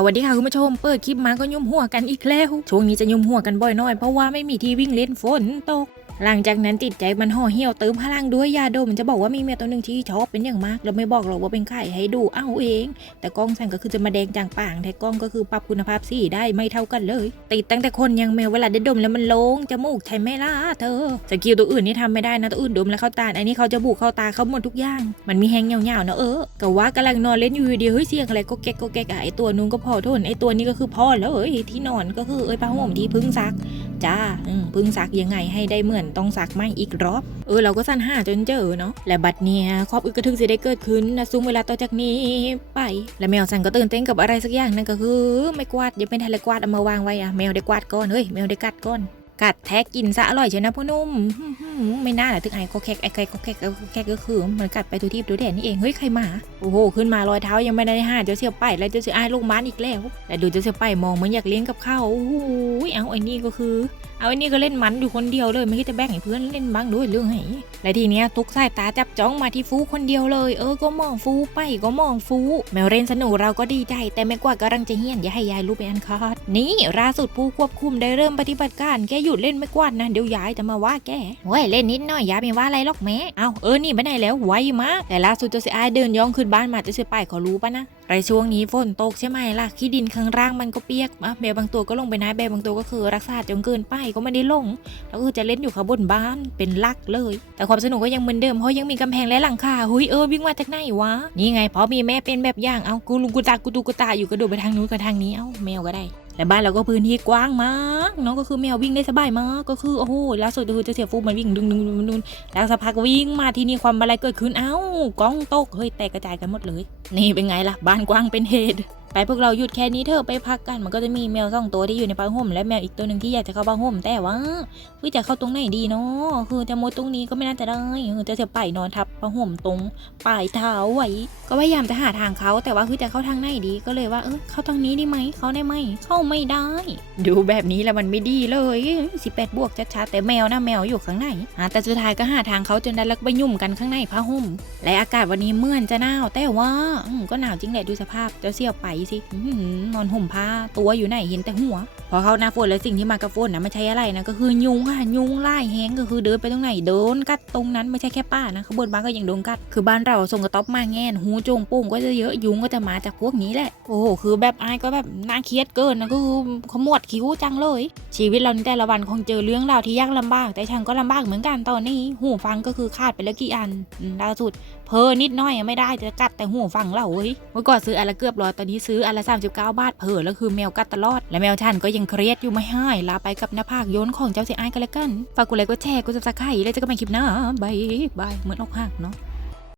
สวัสดีค่ะคุณผู้ชมเปิดคลิปมาก็ยุ่มหัวกันอีกแล้ว ช่วงนี้จะยุ่มหัวกันบ่อยน้อยเพราะว่าไม่มีที่วิ่งเล่นฝนตก หลังจากนั้นติดใจมันห่อเหี่ยวเติมพลังด้วยยาดมจะบอกว่ามีเมียตัวหนึ่งที่ชอบเป็นอย่างมากเราไม่บอกหรอกว่าเป็นใครให้ดูเอาเอง แต่กล้องสั่นก็คือจะมาแดงจางป่างแต่กล้องก็คือปรับคุณภาพสีได้ไม่เท่ากันเลย ติดตั้งแต่คนยังแมวเวลาได้ดมแล้วมันลงจมูกใช่ไหมล่ะเธอสกิลตัวอื่นนี่ทำไม่ได้นะตัวอื่นดมแล้วเข้าตาอันนี้เขาจะบุกเข้าตาเขาหมดทุกอย่าง มันมีแหงยาวๆนะเออก็ว่ากำลังนอนเล่นอยู่ดีๆเฮ้ยเสียงอะไรก็แก๊กก็แก๊กไอตัวนู้นก็พอทนไอตัวนี้ก็คือพอแล้วเอ้ยที่นอนก็คือเอ้ยผ้าห่มที่พึ่งซัก จ้าอืมพึ่งซักยังไงให้ได้เหมือนต้องซักไม่อีกรอบ เออเราก็สั้นหาจนเจอเนาะและบัดเนี่ยครอบอึกกระทึกจะได้เกิดขึ้นนะซุ้มเวลาต่อจากนี้ไป และแมวสันก็ตื่นเต้นกับอะไรสักอย่างนั่นก็คือ ไม่กวาดยังเป็นทันเลยกวาดเอามาวางไว้อะแมวได้กวาดก่อนเฮ้ยแมวได้กัดก่อน กัดแท้กินซะอร่อยเชียวนะพ่อนุ่มไม่น่าละถึงไอ้ก็แคกไอ้ไก่ก็แคกก็แคกก็คือมันกัดไปตัวที่ตัวแดนนี่เองเฮ้ยใครมาโอ้โหขึ้นมารอยเท้ายังไม่ได้ห้าเจ้าเสียไปแล้วเจ้าเสียไอ้ายลงบ้านอีกแล้วและดูเจ้าเสียไปมองเหมือนอยากเลี้ยงกับข้าวโอ้โหเอาไอ้นี่ก็คือ เอาไอ้นี่ก็เล่นมันอยู่คนเดียวเลยไม่คิดจะแบ่งให้เพื่อนเล่นบ้างด้วยเรื่องไหนและทีเนี้ยทุกสายตาจับจ้องมาที่ฟูคนเดียวเลย เออก็มองฟูไปก็มองฟูแมวเล่นสนุกเราก็ดีใจแต่แม่กวากำลังจะเฮี้ยนอย่าให้ยายรู้ไปอันคาดนี่ล่าสุดผู้ควบคุมได้เริ่มปฏิบัติการแกหยุดเล่นไม่กวาดนะเดี๋ยวยายจะมาว่าแกเว้ยเล่นนิดหน่อยยายไม่ว่าอะไรหรอกแม่เอาเออนี่ไปไหนแล้วไวมากแต่ล่าสุดเจะเสียอายเดินย่องขึ้นบ้านมาเจะเสียไปเขารู้ปะนะไรช่วงนี้ฝนตกใช่ไหมล่ะขี้ดินข้างล่างมันก็เปียกอะแมวบางตัวก็ลงไปนะแมวบางตัวก็คือรักษาจนเกินไปก็ไม่ได้ลง แล้วคือจะเล่นอยู่ข้างบนบ้านเป็นหลักเลย แต่ความสนุกก็ยังเหมือนเดิมเพราะยังมีกำแพงและหลังคาหุยเออวิ่งมาจากไหนวะนี่ไงเพราะมีแม่เป็นแบบอย่างเอากูลุงกูตากูตูกูตาอยู่กระโดดไปทางนู้นกับทางนี้เอ้าแมวก็ได้ และบ้านเราก็พื้นที่กว้างมากเนาะก็คือแมววิ่งได้สบายมากก็คือโอ้โหล่าสุดก็คือจะเสียฟูมันวิ่งดึงดึงดึงดึงแล้วสักพักวิ่งมาที่นี่ความอะไรเกิดขึ้นเอ้ากล้องตกเฮ้ยแตกกระจายกันหมดเลย นี่เป็นไงล่ะบ้านกว้างเป็นเหตุ พวกเราหยุดแค่นี้เถอะไปพักกัน มันก็จะมีแมวสองตัวที่อยู่ในผ้าห่มและแมวอีกตัวหนึ่งที่อยากจะเข้าผ้าห่มแต่ว่าเฮ้ยจะเข้าตรงไหนดีเนาะคือจะมุดตรงนี้ก็ไม่น่าจะได้เออจะจะไปนอนทับผ้าห่มตรงปลายเท้าไว้ก็พยายามจะหาทางเขาแต่ว่าคือจะเข้าทางไหนดีก็เลยว่าเออเข้าทางนี้ได้ไหมเข้าได้ไหมเข้าไม่ได้ ดูแบบนี้แล้วมันไม่ดีเลยสิแปดบวกชัดๆแต่แมวนะแมวอยู่ข้างในอ่าแต่สุดท้ายก็หาทางเขาจนได้แล้วก็ไปยุ่มกันข้างในผ้าห่มและอากาศวันนี้เมื่อนจะหนาวแต่ว่าก็หนาวจริงแหละดูสภาพเจ้าเสี่ยวไปสิอนอนห่มผ้าตัวอยู่ไหนเห็นแต่หัว พอเขาหน้าฝนแล้วสิ่งที่มากับฝนนะไม่ใช่อะไรนะก็คือยุงค่ะยุงไล่แห้งก็คือเดินไปตรงไหนโดนกัดตรงนั้นไม่ใช่แค่ป้านะขบวนบ้านก็ยังโดนกัด คือบ้านเราส่งกระต๊อบมาแง่นหูจงโป่งก็จะเยอะยุงก็จะมาจากพวกนี้แหละโอ้โหคือแบบอายก็แบบน่าเครียดเกินนะก็คือขมวดคิ้วจังเลย ชีวิตเราในแต่ละวันคงเจอเรื่องราวที่ยากลำบาก แต่ฉันก็ลำบากเหมือนกันตอนนี้ หูฟังก็คือขาดไปแล้วกี่อันล่าสุดเพอนิดน้อยไม่ได้จะกัดแต่หูฟังเราเว้ยเมื่อก่อนซื้ออันละเกือบร้อยตอนนี้ซื้ออันละ39 บาทเพอแล้วคือแมวกัดตลอด และแมวฉันก็ยังเครียดอยู่ไม่ให้ลาไปกับหน้าผากโยนของเจ้าเสียอายกันแล้วกัน ฝากกดไลค์กดแชร์กดซับสไครต์แล้วเจะกันใหม่คลิปหน้าบายบายเหมือนอกหักเนาะ